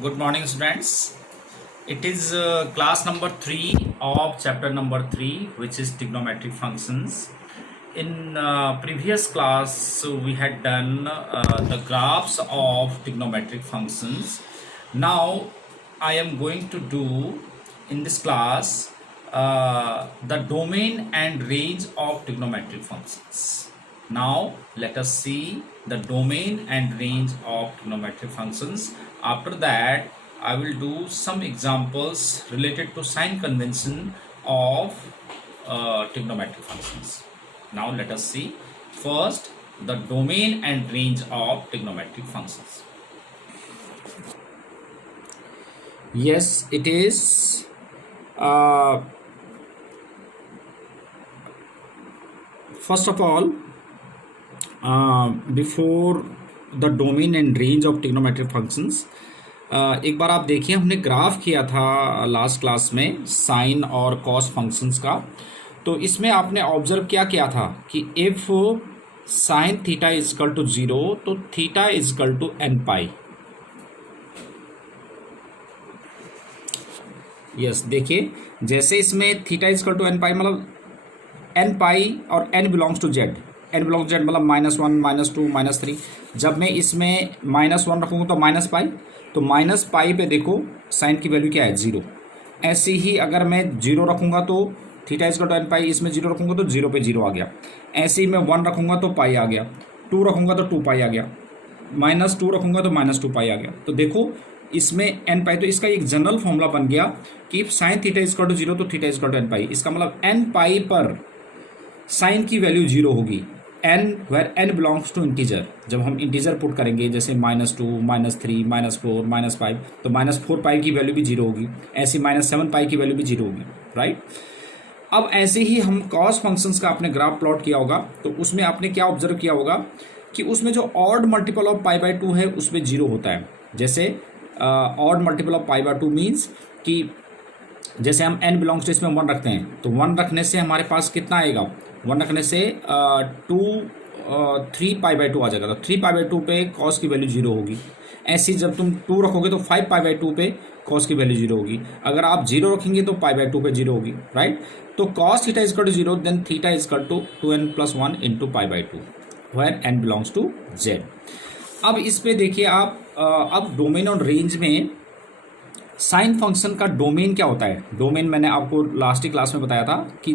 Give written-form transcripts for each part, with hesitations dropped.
Good morning, students. It is class number 3 of chapter number 3, which is trigonometric functions. In previous class, we had done the graphs of trigonometric functions. Now, I am going to do in this class the domain and range of trigonometric functions. Now, let us see the domain and range of trigonometric functions. After that, I will do some examples related to sign convention of trigonometric functions. Now, let us see first the domain and range of trigonometric functions. Yes, it is. First of all, before the domain and range of trigonometric functions, एक बार आप देखिए, हमने graph किया था last class में sine और cos functions का। तो इसमें आपने ऑब्जर्व क्या था कि if sine theta is equal to 0 तो theta is equal to n pi. Yes, देखिए जैसे इसमें theta is equal to n pi मतलब एन पाई और n belongs to Z, n belongs Z मतलब -1 -2 -3। जब मैं इसमें -1 रखूँगा तो माइनस पाई, तो माइनस पाई पे देखो साइन की वैल्यू क्या है 0। ऐसे ही अगर मैं 0 रखूँगा तो theta is equal to n pi, इसमें 0 रखूँगा तो 0 पे 0 आ गया। ऐसे ही मैं 1 रखूँगा तो पाई आ गया, 2 रखूँगा तो 2 पाई आ गया, -2 रखूँगा तो -2 पाई आ गया। तो देखो इसमें एन पाई, तो इसका एक जनरल फॉर्मूला बन गया कि sine theta is equal to 0 तो theta is equal to n pi. इसका मतलब एन पाई पर साइन की वैल्यू 0 होगी, n where n belongs to integer. जब हम इंटीजर पुट करेंगे जैसे -2 -3 -4 -5, तो -4 पाई की वैल्यू भी 0 होगी, ऐसी -7 पाई की वैल्यू भी 0 होगी, राइट। अब ऐसे ही हम कॉस फंक्शंस का आपने ग्राफ प्लॉट किया होगा, तो उसमें आपने क्या ऑब्जर्व किया होगा कि उसमें जो ऑड मल्टीपल ऑफ π/2 है उसमें 0 होता है। जैसे ऑड मल्टीपल ऑफ π/2 मीन्स कि जैसे हम n बिलोंग्स टू इसमें 1 रखते हैं, तो 1 रखने से हमारे पास कितना आएगा, 1 रखने से 3π/2 आ जाएगा। तो 3π/2 पे कॉस की वैल्यू 0 होगी। ऐसी जब तुम 2 रखोगे तो 5π/2 पे कॉस की वैल्यू 0 होगी। अगर आप 0 रखेंगे तो π/2 पे 0 होगी, राइट। तो cos theta is equal to 0, then theta is equal to 2n+1 into π/2 where n belongs to z। अब इस पे देखिए आप, अब डोमेन और रेंज में साइन फंक्शन का डोमेन क्या होता है। डोमेन मैंने आपको लास्ट ही क्लास में बताया था कि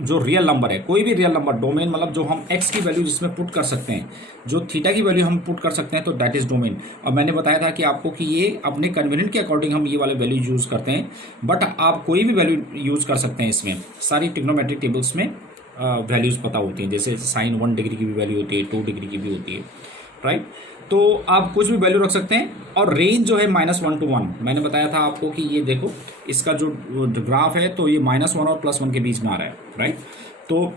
जो रियल नंबर है, कोई भी रियल नंबर, डोमेन मतलब जो हम x की वैल्यू जिसमें पुट कर सकते हैं, जो थीटा की वैल्यू हम पुट कर सकते हैं, तो दैट इज डोमेन। और मैंने बताया था कि आपको कि ये अपने कन्वीनियंट के अकॉर्डिंग हम ये वाले वैल्यू यूज़ करते हैं, बट आप कोई भी वैल्यू यूज़ कर सकते हैं। इसमें सारी ट्रिग्नोमेट्रिक टेबल्स में वैल्यूज़ पता होती हैं, जैसे साइन 1 डिग्री की भी वैल्यू होती है, 2 डिग्री की भी होती है, राइट। तो आप कुछ भी वैल्यू रख सकते हैं। और रेंज जो है -1 to 1, मैंने बताया था आपको कि ये देखो इसका जो ग्राफ है तो ये -1 और +1 के बीच में आ रहा है, राइट। तो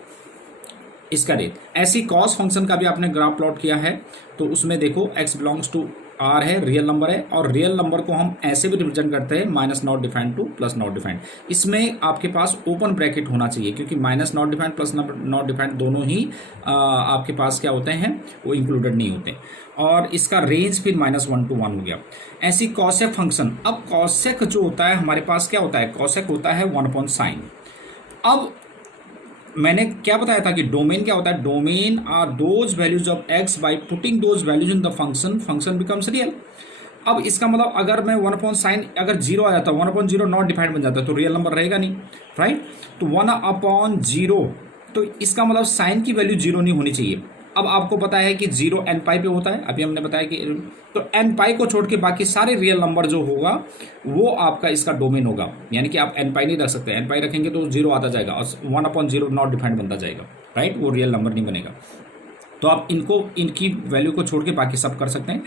इसका रेंज, ऐसी कॉस फंक्शन का भी आपने ग्राफ प्लॉट किया है, तो उसमें देखो x बिलोंग्स टू r है, रियल नंबर है, और रियल नंबर को हम ऐसे भी रिप्रेजेंट करते हैं -not defined to +not defined. इसमें आपके पास ओपन ब्रैकेट होना चाहिए, क्योंकि -नॉट डिफाइंड +नॉट डिफाइंड दोनों ही आपके पास क्या होते हैं, वो इंक्लूडेड नहीं होते। और इसका रेंज फिर -1 to 1 हो गया। ऐसी कॉसेक फंक्शन, अब कॉसेक जो होता है हमारे पास क्या होता है, कॉसेक होता है 1/sin। अब मैंने क्या बताया था कि डोमेन क्या होता है, domain are those values of x by putting those values in the function, function becomes real. अब इसका मतलब अगर मैं 1/sin अगर 0 आ जाता है, 1/0 नॉट डिफाइंड बन जाता है, तो रियल नंबर रहेगा नहीं, राइट। तो 1/0, तो इसका मतलब साइन की वैल्यू 0 नहीं होनी चाहिए। अब आपको पता है कि 0 n पाई पे होता है, अभी हमने बताया कि तो n पाई को छोड़ के बाकी सारे रियल नंबर जो होगा वो आपका इसका डोमेन होगा। यानी कि आप n पाई नहीं रख सकते, n पाई रखेंगे तो 0 आता जाएगा और 1/0 नॉट डिफाइंड बनता जाएगा, राइट, वो रियल नंबर नहीं बनेगा। तो आप इनकी वैल्यू को छोड़ के बाकी सब कर सकते हैं।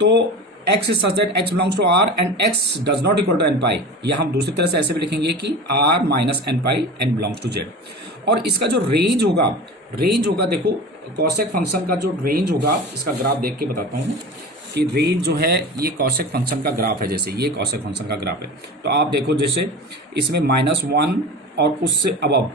तो x is such that x belongs to r and x does not equal to n pi, या हम दूसरी तरह से ऐसे भी लिखेंगे कि r - n pi n belongs to z। और इसका जो रेंज होगा देखो कॉसेक फंक्शन का जो रेंज होगा, इसका ग्राफ देख के बताता हूँ कि रेंज जो है ये कॉसेक फंक्शन का ग्राफ है। जैसे ये कॉसेक फंक्शन का ग्राफ है, तो आप देखो जैसे इसमें -1 और उससे अबव,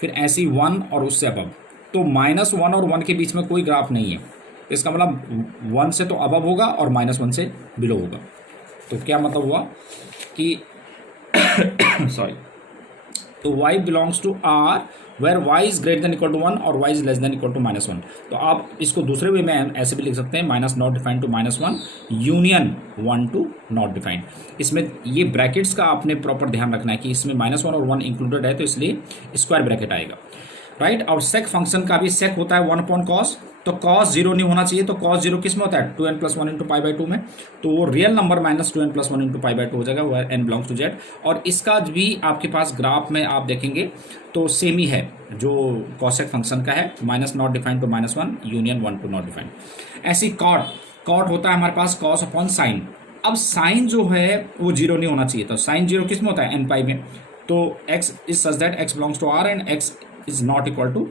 फिर ऐसे ही 1 और उससे अबव, तो -1 और 1 के बीच में कोई ग्राफ नहीं है। तो इसका मतलब 1 से तो अबव होगा और -1 से बिलो होगा। तो क्या मतलब हुआ कि सॉरी, तो y belongs to R where y is greater than equal to 1 और y is less than equal to -1। तो आप इसको दूसरे वे में ऐसे भी लिख सकते हैं, minus not defined to -1 union 1 to not defined. इसमें ये ब्रैकेट्स का आपने प्रॉपर ध्यान रखना है कि इसमें -1 और 1 इंक्लूडेड है, तो इसलिए स्क्वायर ब्रैकेट आएगा, राइट। और सेक फंक्शन का भी सेक होता है 1 अपॉन कॉस, तो कॉस जीरो नहीं होना चाहिए। तो कॉस जीरो किस में होता है 2n + 1 इंटू पाई बाई 2 में, तो वो real number minus 2n + 1 into pi by 2 हो जाएगा, वो n बिलोंग्स टू जेड। और इसका भी आपके पास ग्राफ में आप देखेंगे तो सेम ही है जो कॉसेक फंक्शन का है, minus not defined to -1 union 1 to not defined. ऐसी कॉट होता है हमारे पास कॉस अपॉन साइन। अब साइन जो है वो जीरो नहीं होना चाहिए, तो साइन जीरो किस में होता है n पाई में। तो x is such that x belongs to r and x is not equal to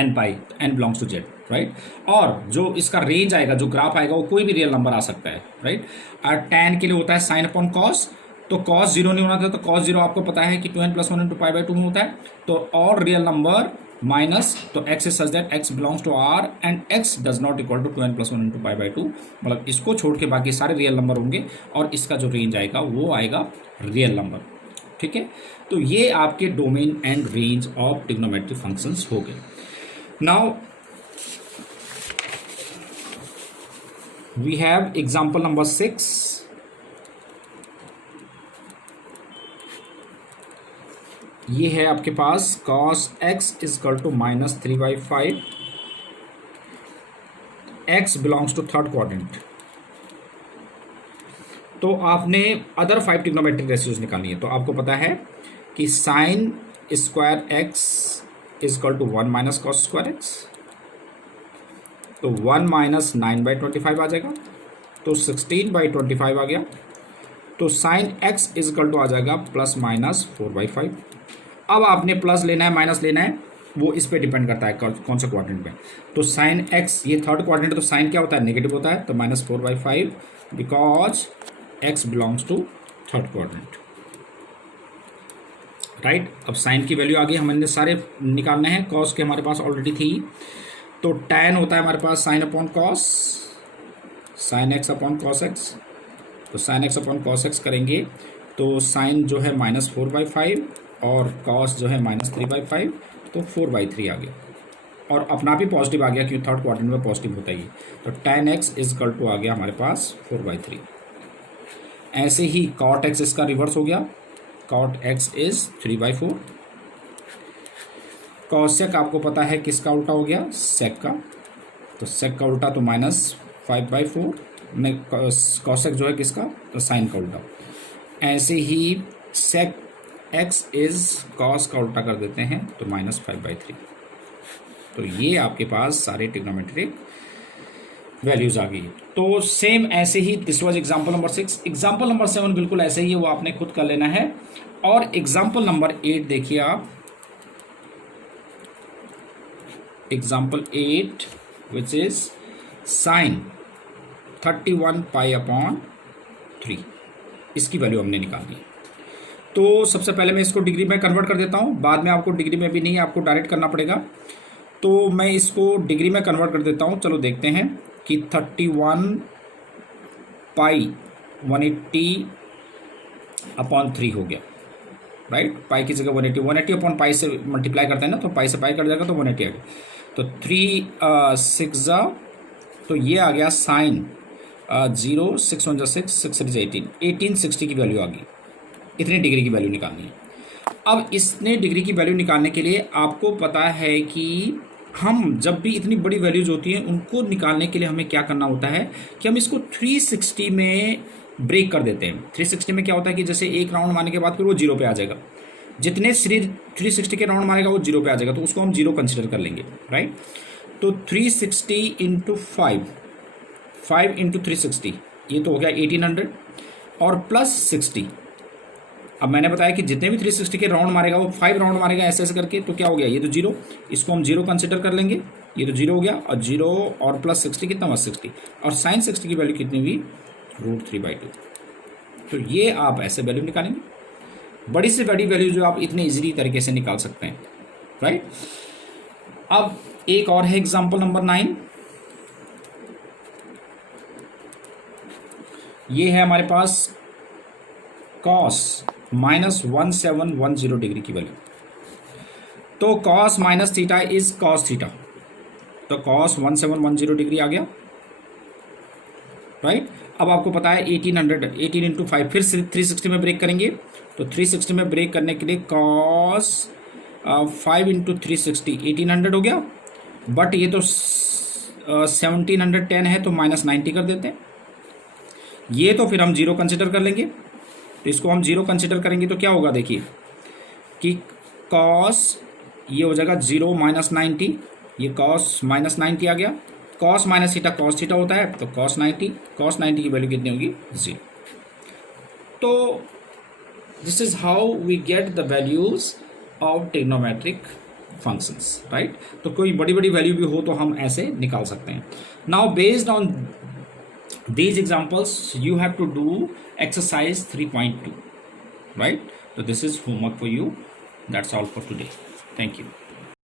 n pi, n belongs to z, right. और जो इसका रेंज आएगा, जो ग्राफ आएगा, वो कोई भी रियल नंबर आ सकता है, राइट। और tan के लिए होता है साइन अपॉन कॉस, तो कॉस जीरो नहीं होना था, तो कॉस जीरो आपको पता है कि 2n + 1 इंटू पाई बाई 2 में होता है। तो और रियल नंबर माइनस, तो x is such that x belongs to r and x does not equal to 2n + 1 into pi by 2, मतलब इसको छोड़ के बाकी सारे रियल नंबर होंगे और इसका जो रेंज आएगा वो आएगा रियल नंबर, ठीक है। तो ये आपके domain and range of trigonometric functions हो गए। Now we have example number 6. ये है आपके पास cos x equal to -3/5, x belongs to third quadrant. तो आपने अदर 5 ट्रिग्नोमेट्रिक रेशियोज निकालनी है। तो आपको पता है कि sine square x equal to 1 minus cos square x, तो 1 माइनस 9/25 आ जाएगा, तो 16/25 आ गया। तो साइन x इक्वल टू आ जाएगा ±4/5। अब आपने प्लस लेना है माइनस लेना है, वो इस पे डिपेंड करता है कौन सा क्वाड्रेंट में। तो साइन x, ये थर्ड क्वाड्रेंट, तो साइन क्या होता है नेगेटिव होता है, तो -4/5 because x belongs to third quadrant, right. अब साइन की वैल्यू आ गई, हमने सारे निकालने हैं, कॉस के हमारे पास ऑलरेडी थी। तो tan होता है हमारे पास sine upon cos, sine x upon cos x, तो sine x upon cos x करेंगे तो साइन जो है -4/5 और कॉस जो है -3/5, तो 4/3 आ गया। और अपना भी पॉजिटिव आ गया क्योंकि थर्ड क्वाड्रेंट में पॉजिटिव होता ही है, तो tan x इक्वल टू आ गया हमारे पास 4/3। ऐसे ही cot x इसका रिवर्स हो गया, cot x इज 3/4। कॉसेक आपको पता है किसका उल्टा हो गया, सेक का, तो सेक का उल्टा तो -5/4 नहीं, कॉसेक जो है किसका, तो साइन का उल्टा। ऐसे ही सेक x इज कॉस का उल्टा कर देते हैं, तो -5/3। तो ये आपके पास सारे ट्रिग्नोमेट्रिक वैल्यूज आ गई। तो सेम ऐसे ही this was example number 6। Example number 7 बिल्कुल ऐसे ही है, वो आपने खुद कर लेना है। और एग्जांपल नंबर 8 देखिए आप, एग्जाम्पल 8 विच इज साइन 31π/3, इसकी वैल्यू हमने निकाल दी। तो सबसे पहले मैं इसको डिग्री में कन्वर्ट कर देता हूँ, बाद में आपको डिग्री में भी नहीं, आपको डायरेक्ट करना पड़ेगा। तो मैं इसको डिग्री में कन्वर्ट कर देता हूँ। चलो देखते हैं कि 31π/180/3 हो गया, राइट। पाई की जगह 180 अपॉन पाई से मल्टीप्लाई करते हैं ना, तो पाई से पाई कट जाएगा, तो 180 आ गया। तो 3 6 तो ये आ गया साइन 0 6 1 6 6 18 1860 की वैल्यू आ गई। इतनी डिग्री की वैल्यू निकालनी है। अब इसने डिग्री की वैल्यू निकालने के लिए आपको पता है कि हम जब भी इतनी बड़ी वैल्यूज होती हैं उनको निकालने के लिए हमें क्या करना होता है कि हम इसको 360 में ब्रेक कर देते हैं। 360 में क्या होता है कि जैसे एक राउंड मारने के बाद फिर वो 0 पे आ जाएगा, जितने 360 के राउंड मारेगा वो 0 पे आ जाएगा, तो उसको हम 0 कंसिडर कर लेंगे, राइट। तो 360 इंटू 5 इंटू 360, ये तो हो गया 1800 और प्लस 60। अब मैंने बताया कि जितने भी 360 के राउंड मारेगा वो 5 राउंड मारेगा ऐसे ऐसे करके, तो क्या हो गया, ये तो 0, इसको हम 0 कंसिडर कर लेंगे, ये तो 0 हो गया। और 0 और प्लस 60 कितना हुआ 60, और साइन 60 की वैल्यू कितनी हुई √3/2। तो ये आप ऐसे वैल्यू निकालेंगे, बड़ी से बड़ी वैल्यू जो आप इतने इजीली तरीके से निकाल सकते हैं, राइट। अब एक और है एग्जांपल नंबर 9। ये है हमारे पास कॉस माइनस 1710 डिग्री की वैल्यू। तो cos minus theta is cos theta, तो कॉस 1710 डिग्री आ गया, राइट। अब आपको पता है 18 इंटू 5, फिर से 360 में ब्रेक करेंगे, तो 360 में ब्रेक करने के लिए कॉस 5 इंटू 360 1800 हो गया, बट ये तो 1710 है तो माइनस 90 कर देते हैं। ये तो फिर हम जीरो कंसिडर कर लेंगे, तो इसको हम जीरो कंसिडर करेंगे तो क्या होगा, देखिए कि कॉस ये हो जाएगा 0 माइनस 90, ये कॉस माइनस 90 आ गया, cos minus theta cos theta होता है, तो कॉस 90 की वैल्यू कितनी होगी, 0। तो this is how we get the values of trigonometric functions, right. तो कोई बड़ी बड़ी वैल्यू भी हो तो हम ऐसे निकाल सकते हैं। Now based on these examples you have to do exercise 3.2, right? So this is homework for you. That's all for today. Thank you.